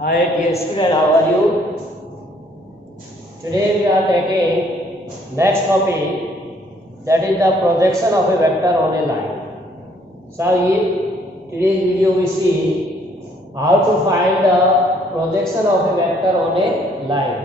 Hi dear student, how are you? Today we are taking next topic, that is the projection of a vector on a line. So today's video we see how to find the projection of a vector on a line.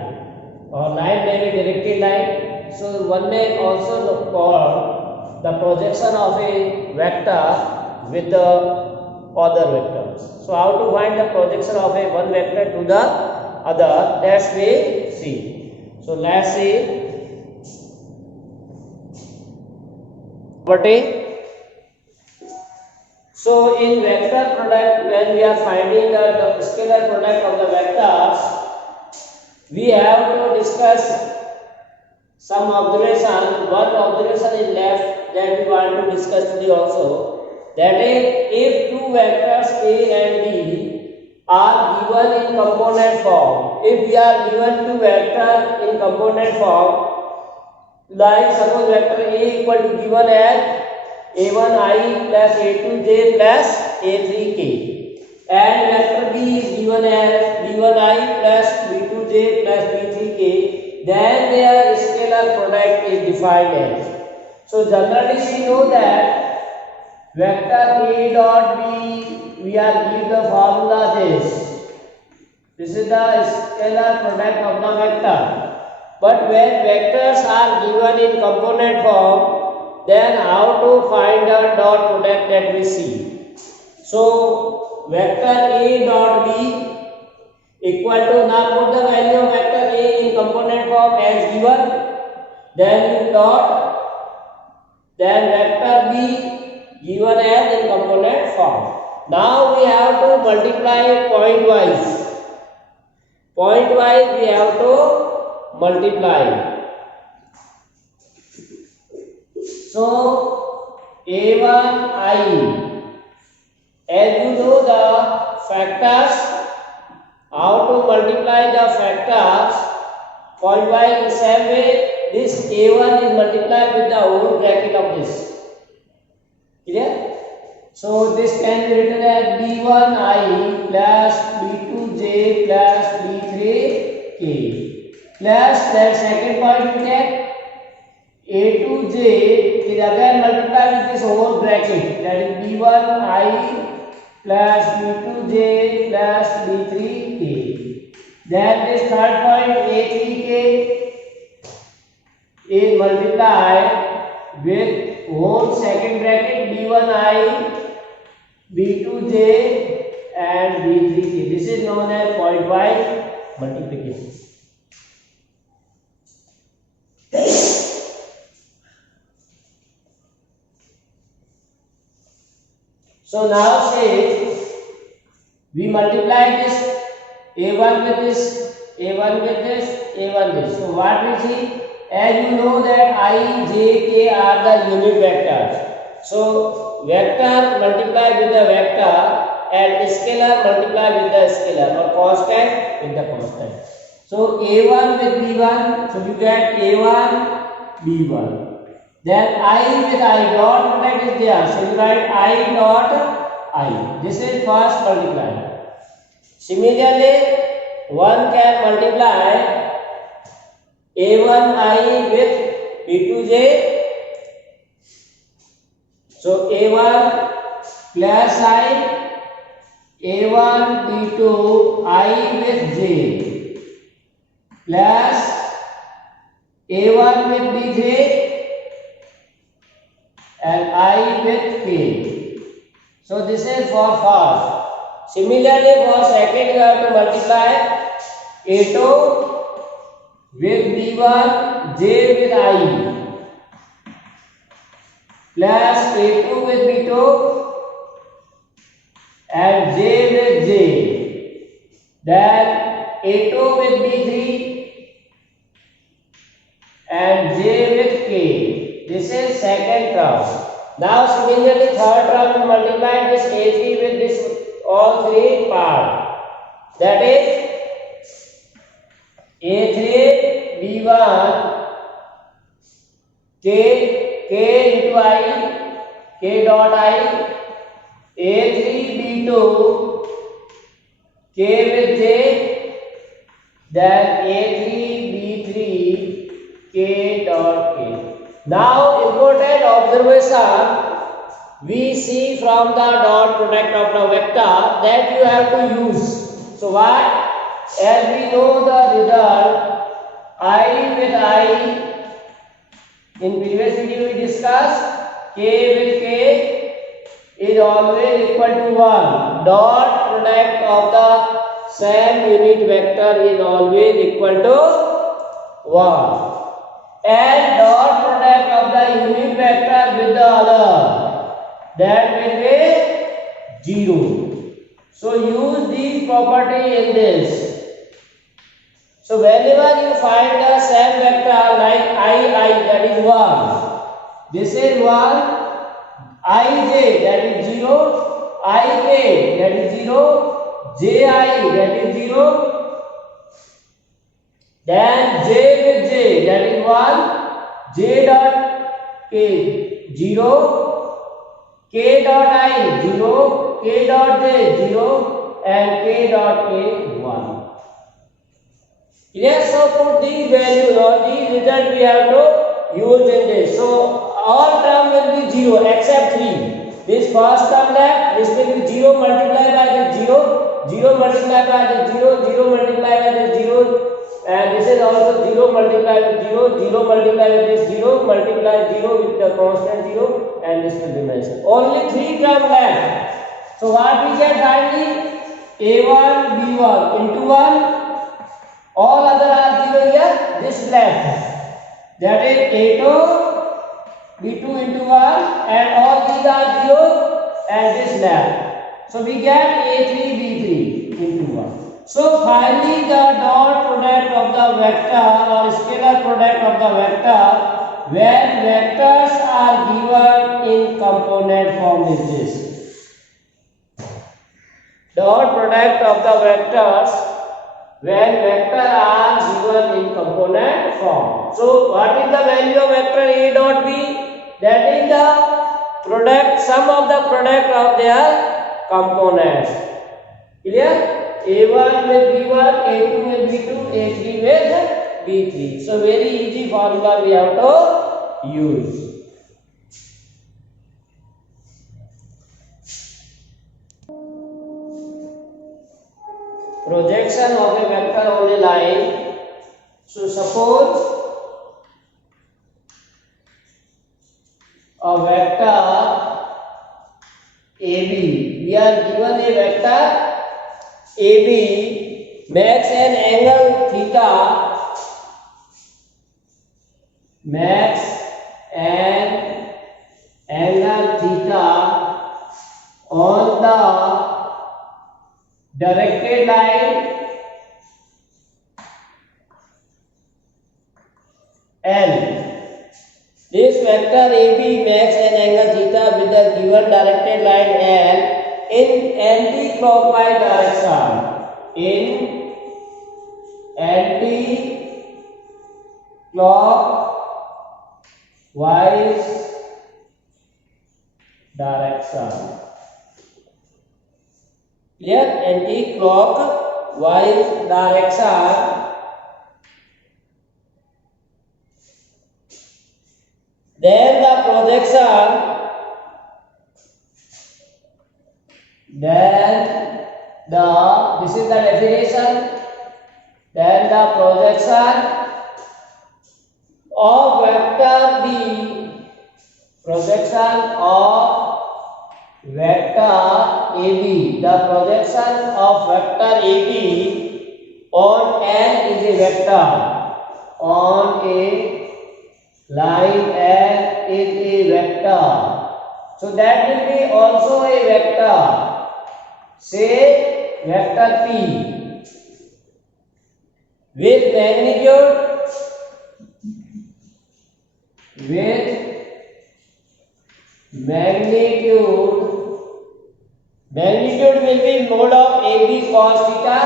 Or line may be directed line, so one may also call the projection of a vector with the other vectors. So how to find the projection of a one vector to the other, that we see. So let's see. Property. So in vector product, when we are finding the scalar product of the vectors, we have to discuss some observation. One observation is left that we want to discuss today also. That is, if two vectors A and B are given in component form, if we are given two vectors in component form, like suppose vector A equal to given as a1i plus a2j plus a3k, and vector B is given as b1i plus b2j plus b3k, then their scalar product is defined as. So generally we know that vector A dot B, we are given the formula this. This is the scalar product of the vector. But when vectors are given in component form, then how to find the dot product that we see. So vector A dot B equal to, now put the value of vector A in component form as given, then you dot, then vector B given as in component form. Now we have to multiply point wise. Point wise we have to multiply. So a1i, as you know the factors, how to multiply the factors point wise in same way, this a1 is multiplied with the whole bracket of this. Clear? So this can be written as b1i plus b2j plus b3k plus that second point we get a2j is again multiplied with this whole bracket, that is b1i plus b2j plus b3k. Then this third point a3k is multiplied with whole second bracket b1i, b2j and b3k. This is known as point wise multiplication. So now say we multiply this a1 with this, a1 with this, a1 with this. So what we see? As you know that I, j, k are the unit vectors. So vector multiplied with the vector and scalar multiplied with the scalar, or constant with the constant. So a1 with b1, so you get a1 b1. Then I with I dot product is there, so you write I dot I. This is first multiply. Similarly, one can multiply a1i with b2j. So a1 plus I, a1 b2 I with j plus a1 with b3 and I with k. So this is for first. Similarly for second you have to multiply a2 with b1, j with I plus a2 with b2 and j with j, then a2 with b3 and j with k. This is second term. Now similarly third term we multiply this a3 with this all three part, that is a3 b1 k into I, k dot I, a3 b2 K with J, then A3, B3, K dot K. Now important observation we see from the dot product of the vector that you have to use. So what? As we know the result, I with I, in previous video we discussed, K with K is always equal to 1. Dot product of the same unit vector is always equal to 1. And dot product of the unit vector with the other, that will be 0. So use these property in this. So whenever you find the same vector like I, that is 1. This is 1. Ij, that is 0. Ik, that is 0. Ji, that is 0. Then j with j, that is 1. J dot k, 0. K dot I, 0. K dot j, 0. And k dot k, 1. Yes, so put these values or these results we have to use in this. So all term will be 0 except 3. This first term left, this will be 0 multiplied by this 0, 0 multiplied by this 0, 0 multiplied by this 0, and this is also 0 multiplied with 0, 0 multiplied with this 0, multiply 0 with the constant 0, and this will be mentioned. Only 3 term left. So what we get finally? A1, B1 into 1. All other are 0 here, this left. That is A2, B2 into 1, and all these are 0, and this left. So we get A3, B3 into 1. So finally the dot product of the vector or scalar product of the vector when vectors are given in component form is this. Dot product of the vectors when vector are given in component form. So what is the value of vector A dot B? That is the product, sum of the product of their components. Clear? A1 with B1, A2 with B2, A3 with B3. So very easy formula we have to use. Projection of a vector on a line. So suppose a vector AB. We are given a vector AB makes an angle theta, makes an angle theta on the directed line L. This vector AB makes an angle theta with the given directed line L in anti-clockwise direction. In anti-clockwise direction. Clear? Anti-clockwise direction. Then the projection. This is the definition. Then the projection of vector B, projection of vector AB, the projection of vector AB on L is a vector, on a line L is a vector. So that will be also a vector. Say vector P with magnitude magnitude will be mode of AB cos theta,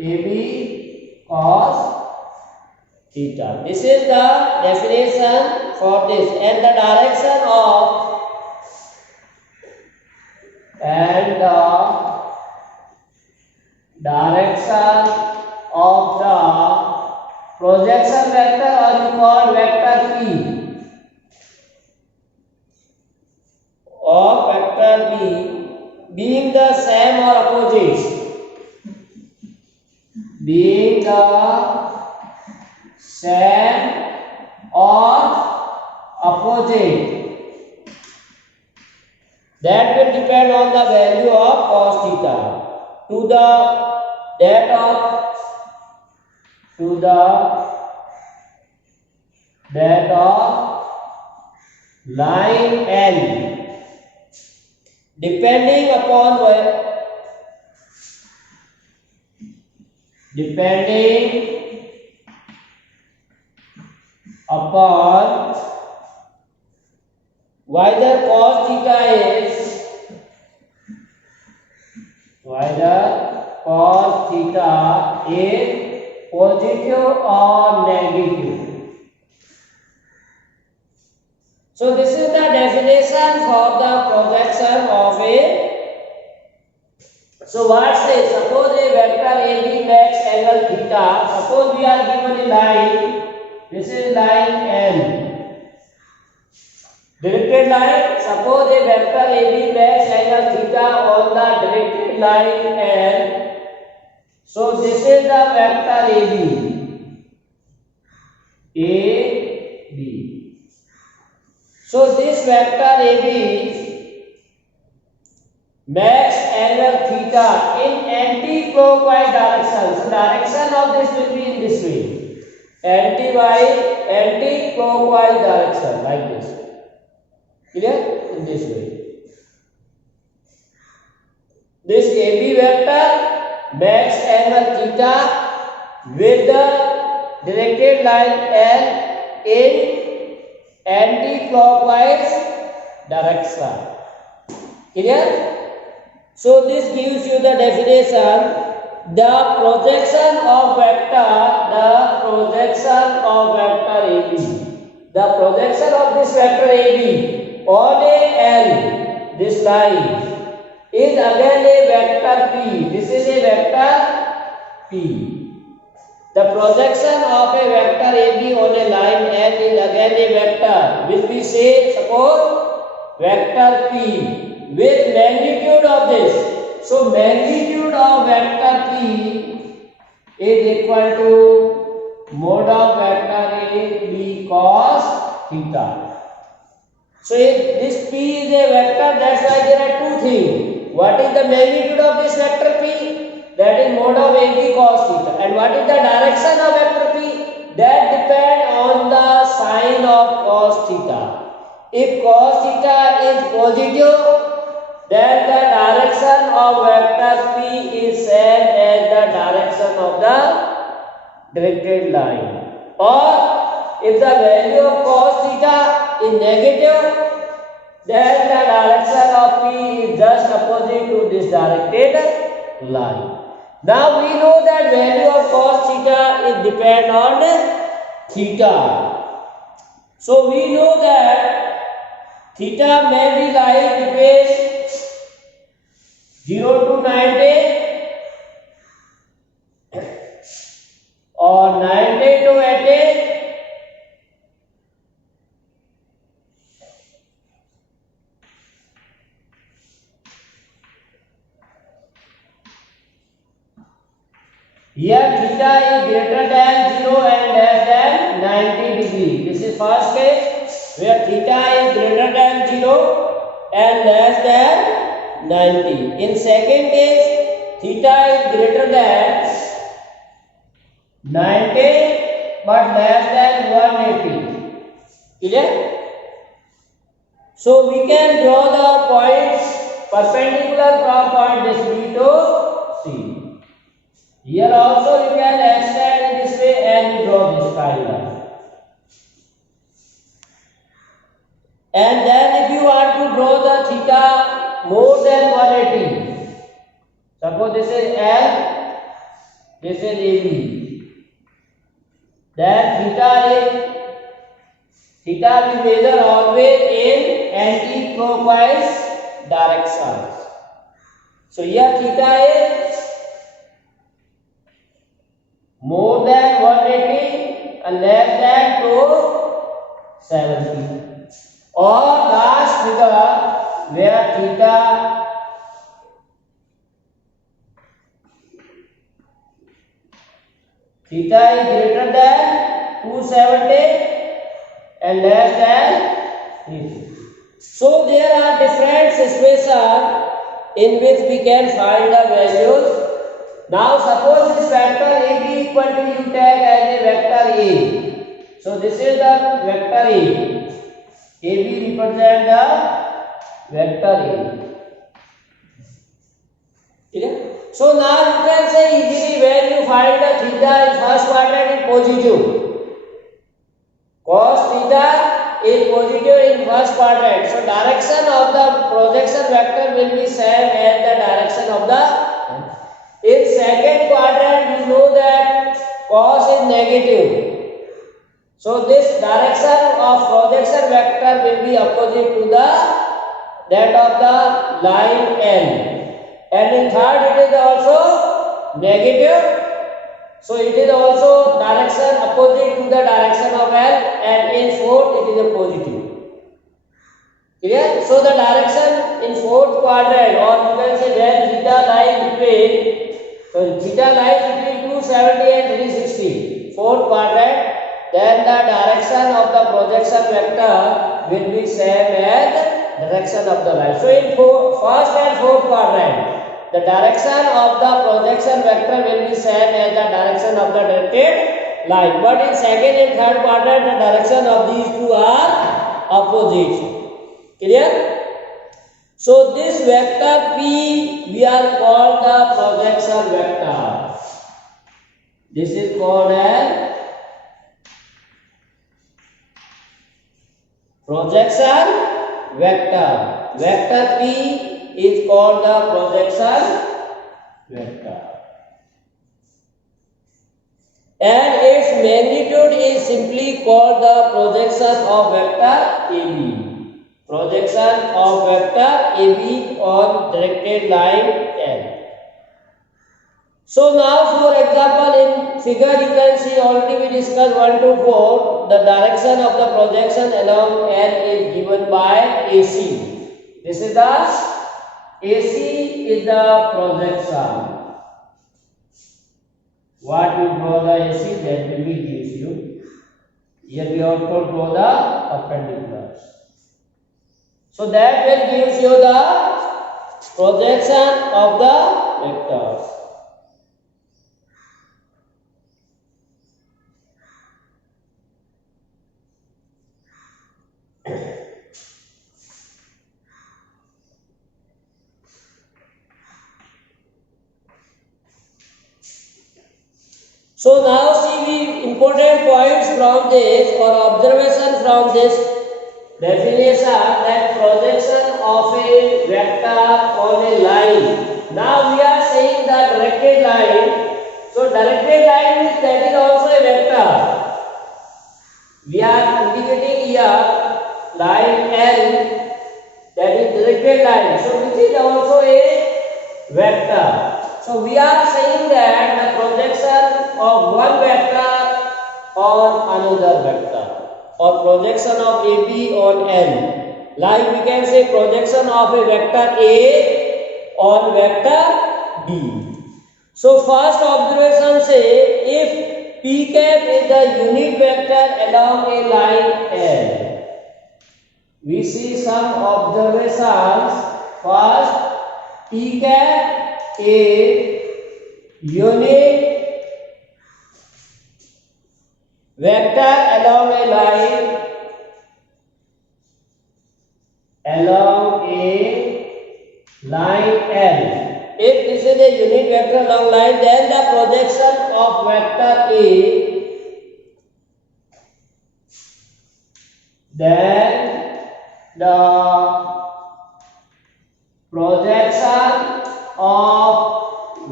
AB cos theta. This is the definition for this, and the direction of direction of the projection vector, or you call vector P, of vector P being the same or opposite, being the same or opposite, that will depend on the value of cos theta to the that of line L, depending upon whether cos theta is positive or negative. So this is the definition for the projection of a. So what says, suppose a vector AB makes angle theta. Suppose we are given a line, this is line N, directed line. Suppose a vector AB makes angle theta on the directed line N. So this is the vector AB. So this vector AB makes angle theta in anti-clockwise direction. So direction of this will be in this way, anti-clockwise direction, like this. Clear? In this way. This AB vector makes angle theta with the directed line L in anti-clockwise direction. Clear? So this gives you the definition. The projection of vector AB, the projection of this vector AB on a L, this line, is again a vector P. This is a vector P. The projection of a vector AB on a line N is again a vector, which we say, suppose, vector P with magnitude of this. So magnitude of vector P is equal to mod of vector AB cos theta. So if this P is a vector, that's why there are two things. What is the magnitude of this vector P? That is mod of AB cos theta. And what is the direction of vector P? That depends on the sign of cos theta. If cos theta is positive, then the direction of vector P is same as the direction of the directed line. Or if the value of cos theta is negative, then the direction of P is just opposite to this directed line. Now we know that value of cos theta is depend on theta. So we know that theta may be like between 0 to 90 or 90 to 80. Here theta is greater than 0 and less than 90 degree. This is first case where theta is greater than 0 and less than 90. In second case, theta is greater than 90 but less than 180. Clear? So we can draw the points perpendicular from point this B to C. Here also you can extend in this way and draw this triangle. And then if you want to draw the theta more than 180, suppose this is L, this is AB, then theta we measure always in anti-clockwise direction. So here theta is more than 180 and less than 270. Or last figure where theta is greater than 270 and less than 350. So there are different situations in which we can find the values. Now suppose this vector AB equal to you take as a vector A. So this is the vector A. AB represent the vector A. Okay? So now you can say easily when you find the theta in first quadrant is positive. Cos theta is positive in first quadrant. So direction of the projection vector will be same as the direction of the. In second quadrant you know that cos is negative. So this direction of projection vector will be opposite to the that of the line L. And in third it is also negative. So it is also direction opposite to the direction of L, and in fourth it is a positive. Clear? So the direction in fourth quadrant, or you can say when theta lies between 270 and 360, fourth quadrant, then the direction of the projection vector will be same as direction of the line. So in first and fourth quadrant, the direction of the projection vector will be same as the direction of the directed line. But in second and third quadrant, the direction of these two are opposite. Clear? So this vector P we are called the projection vector. This is called as projection vector. Vector P is called the projection vector. And its magnitude is simply called the projection of vector AB. Projection of vector AB on directed line L. So now for example in figure you can see already we discussed 1 to 4. The direction of the projection along L is given by AC. This is the AC is the projection. What you draw the AC that will be gives you. Here we have to draw the perpendiculars. So that will gives you the projection of the vectors. So now see the important points from this or observation from this definition, that projection of a vector on a line. Now we are saying the directed line. So directed line means that is also a vector. We are indicating here line L, that is directed line. So this is also a vector. So we are saying that the projection of one vector on another vector, or projection of AB on L. Like we can say projection of a vector A on vector B. So first observation say if P cap is the unit vector along a line L. We see some observations. First, P cap is unit vector along a line L. If this is a unit vector along line, then the projection of vector A, then the projection of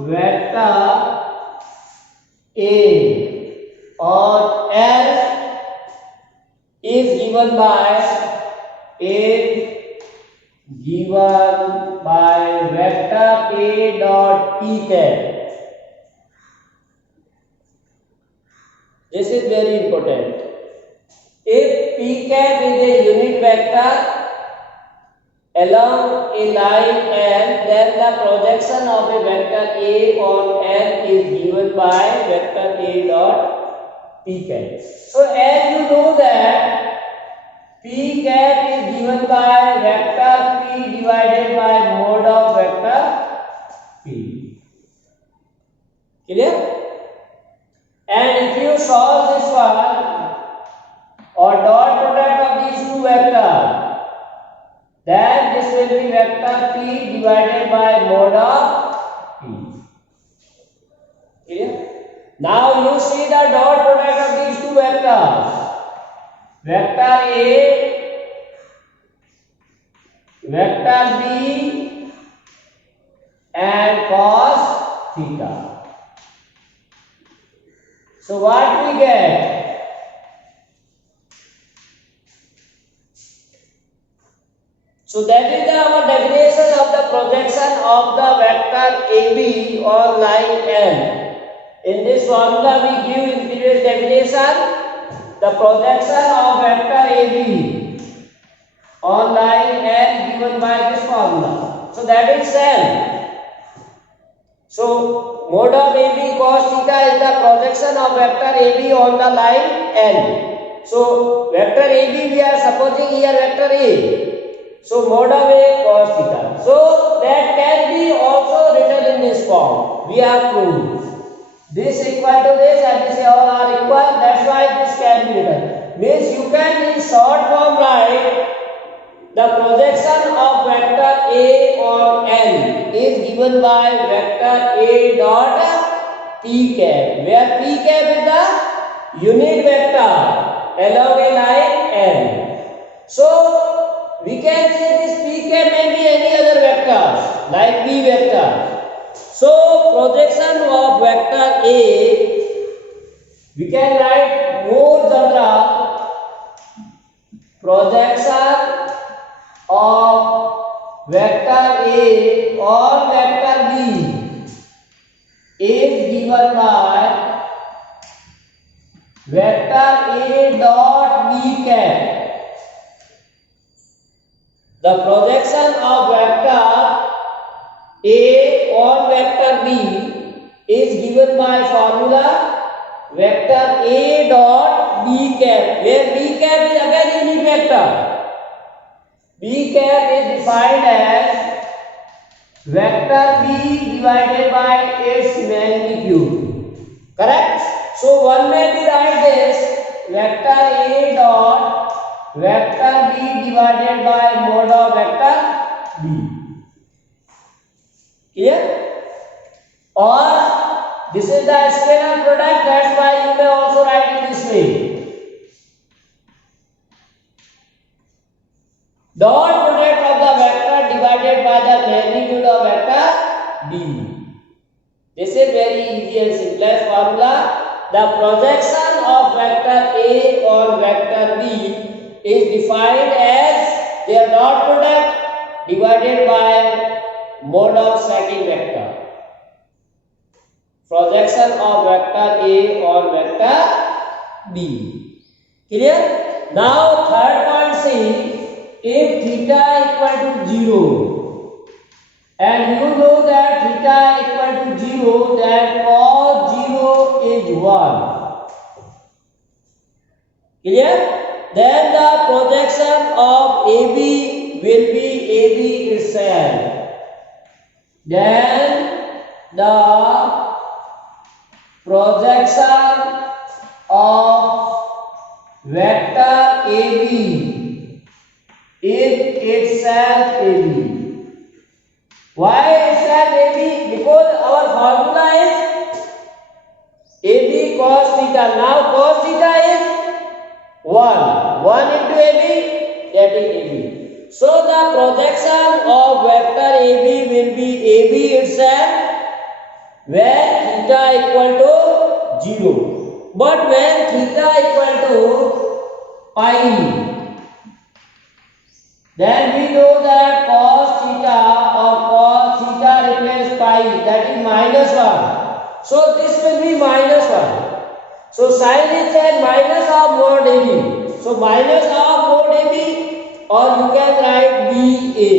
vector A on L is given by vector A dot P cap. This is very important. If p cap is a unit vector along a line L, then the projection of a vector A on L is given by vector A dot p cap. So as you know that p cap is given by vector p divided by mode of vector p. Clear? And if you solve this one or dot product of these two vectors, then this will be vector p divided by mode of p. Clear? Now you see the dot product of these two vectors. Vector A, vector B, and cos theta. So what we get? So that is our definition of the projection of the vector AB on line L. In this formula we give in previous definition the projection of vector AB on line L given by this formula. So that is same. So mode of AB cos theta is the projection of vector AB on the line L. So vector AB we are supposing here vector A. So mode of A cos theta. So that can be also written in this form. We have proved this equal to this and this all are equal. That's why this can be written. Means you can in short form write the projection of vector A on L is given by vector A dot p cap, where p cap is the unit vector along a line L. So we can say this p cap may be any other vectors like p vector. So projection of vector A, we can write more general projection of vector A on vector B is given by vector A dot b cap. The projection of vector A on vector B is given by formula vector A dot b cap, where b cap is again unit vector. B cap is defined as vector B divided by its magnitude. Correct? So one may be write this vector A dot vector B divided by mode of vector B. Clear? Or this is the scalar product, that's why you may also write it this way. Dot product of the vector divided by the magnitude of vector B. This is very easy and simplest formula. The projection of vector A on vector B is defined as their dot product divided by mode of second vector. Projection of vector A on vector B. Clear? Now third point, see, if theta equal to 0 and you know that theta equal to 0, then cos 0 is 1. Clear? Then the projection of AB will be AB itself. Then the projection of vector AB is itself AB. Why itself AB? Because our formula is AB cos theta. Now cos theta is 1 into AB, that is AB. So the projection of vector AB will be AB itself when theta equal to 0. But when theta equal to pi, then we know that cos theta replaces pi, that is -1. So this will be -1. So sin is then minus of mod AB. So minus of mod AB, or you can write BA.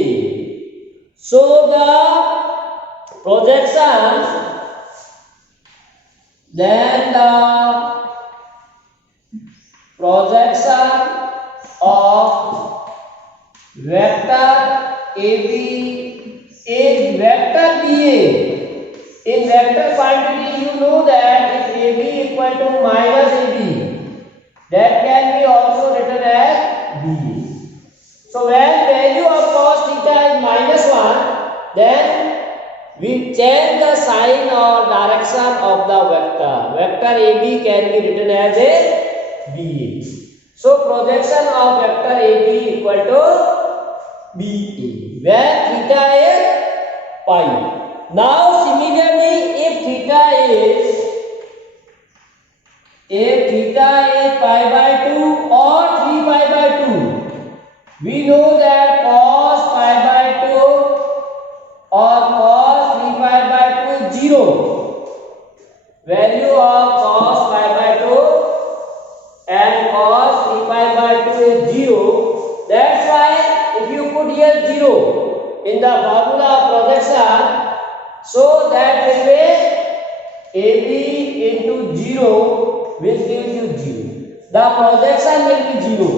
So the projections, then the projection of vector AB is vector BA. In vector quantity, you know that if AB equal to minus AB, that can be also written as BA. So when value of cos theta is minus 1, then we change the sign or direction of the vector. Vector AB can be written as a BA. So projection of vector AB equal to BA, where theta is pi. Now similarly, if theta is pi by 2 or 3 pi by 2, we know that cos pi by 2 or cos 3 pi by 2 is 0. Value of cos pi by 2 and cos 3 pi by 2 is 0. That's why if you put here 0 in the formula of projection, so that will be AB into 0, which gives you 0. The projection will be 0.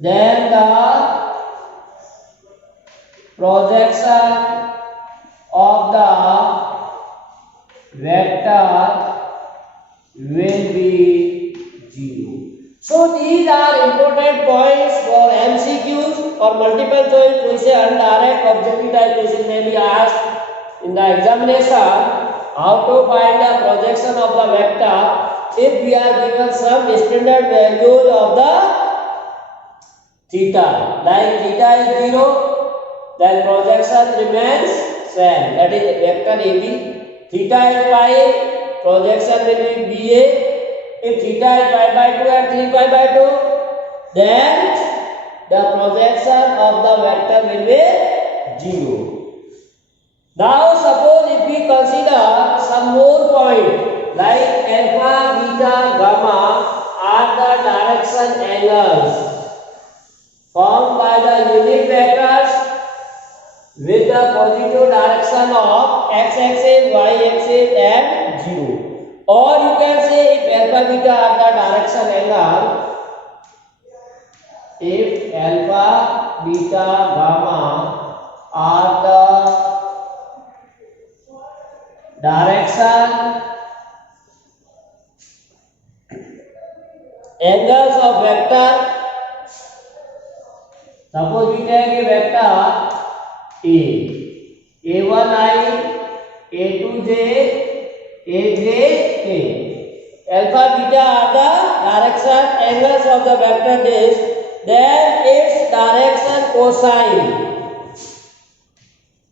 Then the projection of the vector will be 0. So these are important points for MCQs or multiple choice question. Direct objective type question may be asked in the examination. How to find the projection of the vector if we are given some standard values of the theta, like theta is 0, then projection remains same, that is vector AB. Theta is pi, projection will be BA. If theta is pi by 2 and 3 pi by 2, then the projection of the vector will be 0. Now suppose if we consider some more point like alpha, beta, gamma are the direction angles formed by the unit vectors with the positive direction of x-axis, y-axis and 0. Or you can say if alpha, beta are the direction angle, if alpha, beta, gamma are the direction angles of vector. Suppose we take a vector A1i, A2j, AJ, alpha, beta are the direction angles of the vector disk, then its direction cosine,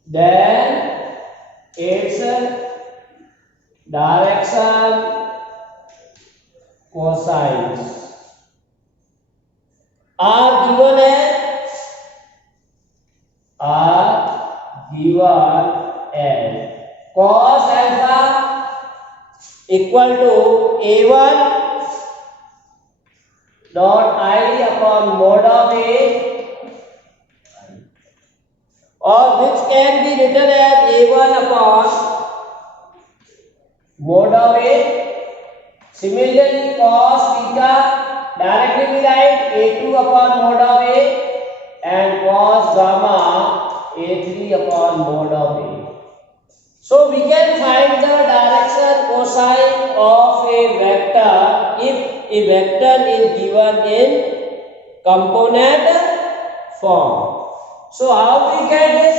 then its direction cosines are given as cos alpha equal to A1 dot I upon mod of A, or which can be written as A1 upon mod of A. Similarly, cos theta directly we write A2 upon mod of A, and cos gamma A3 upon mod of A. So we can find the direction cosine of a vector if a vector is given in component form. So how we get this?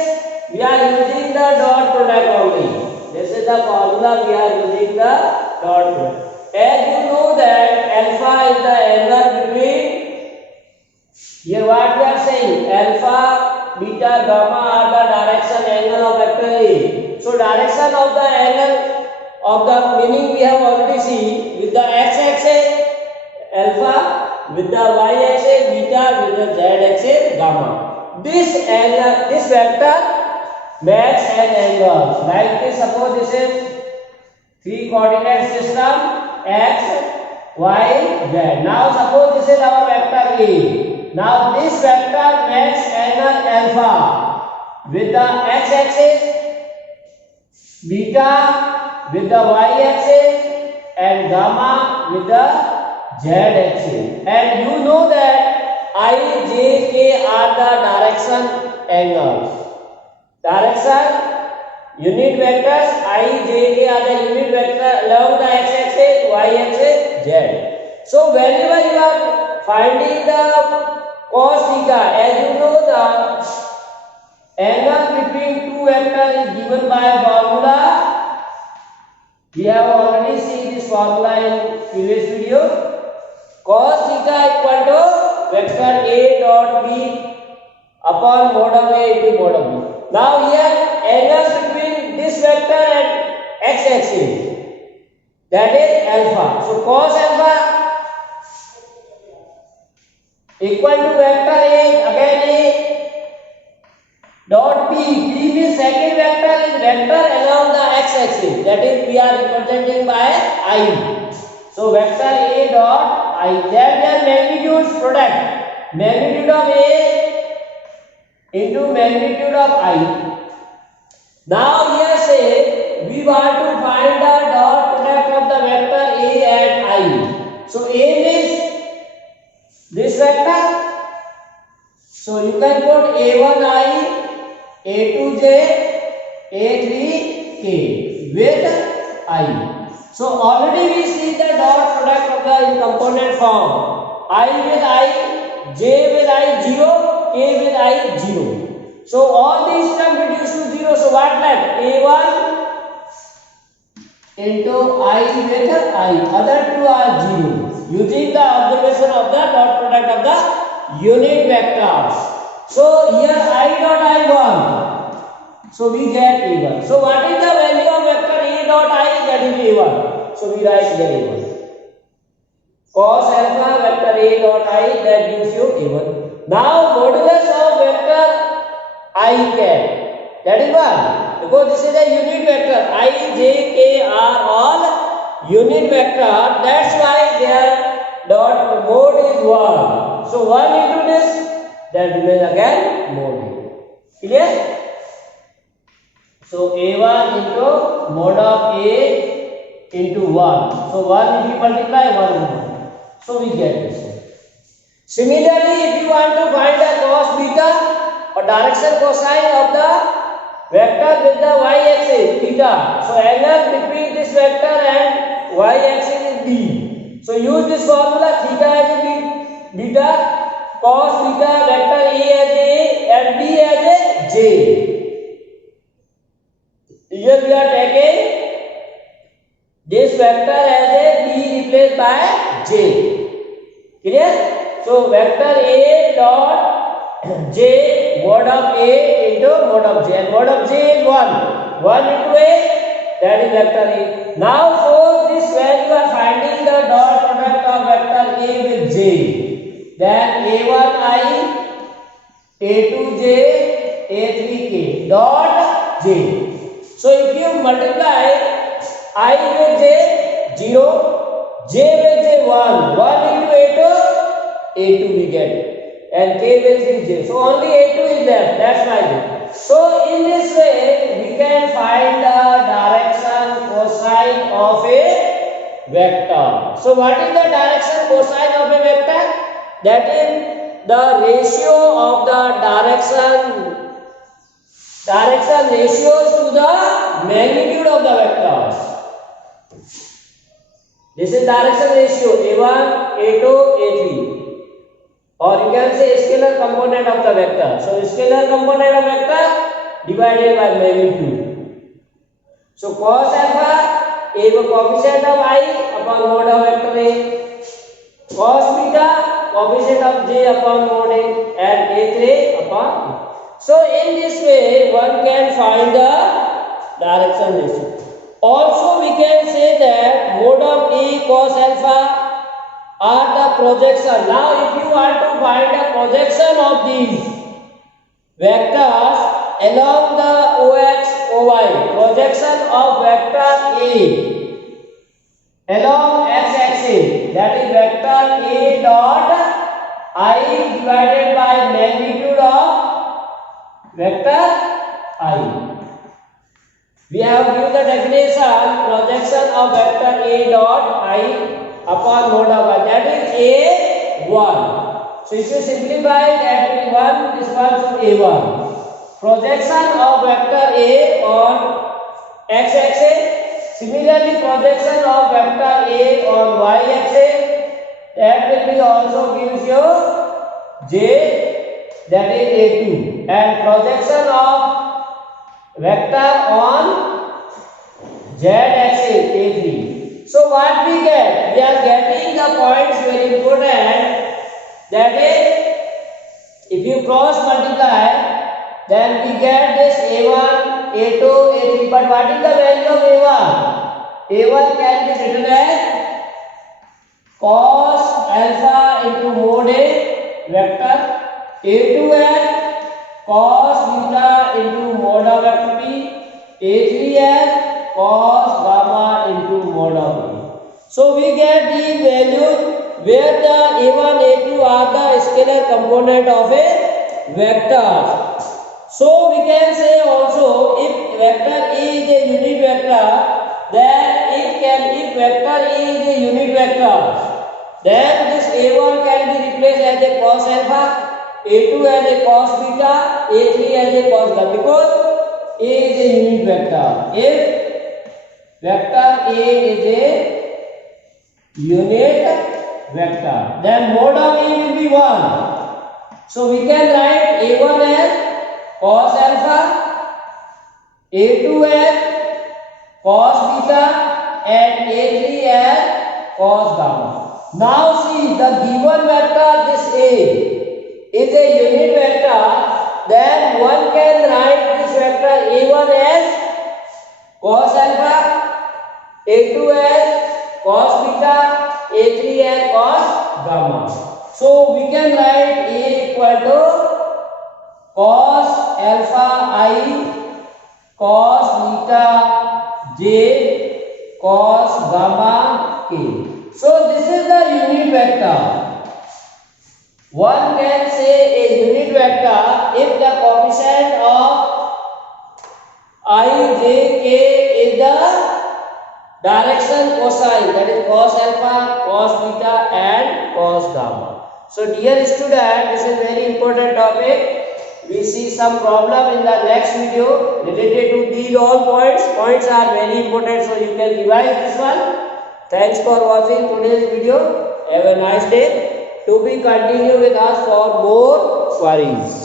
We are using the dot product only. This is the formula we are using the dot product. As you know that alpha is the angle between, here what we are saying, alpha, beta, gamma are the direction angle of vector A. So direction of the angle of the meaning we have already seen, with the x-axis alpha, with the y-axis beta, with the z-axis gamma. This angle, this vector makes an angle. Like this, suppose this is 3 coordinate system. x, y, z. Now suppose this is our vector A. Now this vector makes angle alpha with the x-axis, beta with the y-axis, and gamma with the z-axis. And you know that I, j, k are the direction angles. Direction unit vectors I, j, k are the unit vector along the x-axis, y-axis, z. So whenever you are finding the cos theta, as you know the angle between two vectors is given by formula. We have already seen this formula in previous video. Cos theta equal to vector A dot B upon mod of A into mod of B. Now here angles between this vector and x-axis, that is alpha. So cos alpha equal to vector A, again A dot B. B means second vector is vector along the x-axis, that is we are representing by I. So vector A dot I, that their magnitudes product, magnitude of A into magnitude of I. Now here say we want to find the dot product of the vector A and I. So A means this vector. So you can put A1I, A2J, A3K with I. So already we see the dot product of the in component form. I with I, J with I 0, K with I 0. So all these terms reduce to 0. So what left? A1 into I with I. Other two are 0. Using the observation of the dot product of the unit vectors. So here I dot I1. So we get A1. So what is the value of vector A dot I? That is A1. So we write here A1. Cos alpha vector A dot I, that gives you A1. Now modulus of vector I cap, that is 1. Because this is a unit vector. I, j, k are all unit vector. That's why their dot mode is 1. So 1 into this, that remains again mode. Clear? So A1 into mod of A into 1. So 1 if you multiply, 1 into 1. So we get this. Similarly, if you want to find the cos beta or direction cosine of the vector with the y-axis theta. So angle between this vector and y-axis is b. So use this formula, theta as a beta, cos beta vector A as a and b as a j. Here we are taking this vector as a b replaced by j. Clear? So vector A dot j mod of A into mod of j, and mod of j is 1. 1 into A, that is vector A. Now for this when you are finding the dot product of vector A with j, then A1I, A2j, A3k dot j. So if you multiply I with j 0, j with j 1, 1 into A2, A2 we get, and k will be j. So only A2 is left. That's why. So in this way we can find the direction cosine of a vector. So what is the direction cosine of a vector? That is the ratio of the direction ratios to the magnitude of the vectors. This is direction ratio A1, A2, A3. Or you can say scalar component of the vector. So scalar component of vector divided by magnitude. So cos alpha A coefficient of I upon mod of vector A. Cos beta coefficient of j upon mod A, and A3 upon E. So in this way one can find the direction ratio. Also we can say that mod of A cos alpha are the projection. Now if you want to find the projection of these vectors along the OX, OY, projection of vector A along x-axis, that is vector A dot I divided by magnitude of vector I. We have given the definition, projection of vector A dot I upon mode of y, that is A1. So if you simplify, that will be 1, this one, so A1. Projection of vector A on x-axis. Similarly, projection of vector A on y-axis, that will be also gives you J, that is A2. And projection of vector on z-axis, A3. So what we get? We are getting the points very important. That is, if you cross multiply, then we get this A1, A2, A3. But what is the value of A1? A1 can be written as cos alpha into mode A vector. A2 as cos beta into mode of vector B. A3 as cos gamma into mode of B. So we get the value where the A1, A2 are the scalar component of a vector. So we can say also, if vector A is a unit vector, then if vector A is a unit vector, then this A1 can be replaced as a cos alpha, A2 as a cos beta, A3 as a cos gamma, because A is a unit vector. If vector A is a unit vector, then mode of A will be 1. So we can write A1 as cos alpha, A2 as cos beta, and A3 as cos gamma. Now see, the given vector, this A is a unit vector, then one can write this vector A1 as cos alpha, A2 as cos beta, A3 as cos gamma. So we can write A equal to cos alpha I, cos beta j, cos gamma k. So this is the unit vector. One can say a unit vector if the coefficient of I, j, k is the direction cosine, that is cos alpha, cos beta and cos gamma. So dear student, this is very important topic. We see some problem in the next video related to these all points. Points are very important, so you can revise this one. Thanks for watching today's video. Have a nice day. To be continued with us for more queries.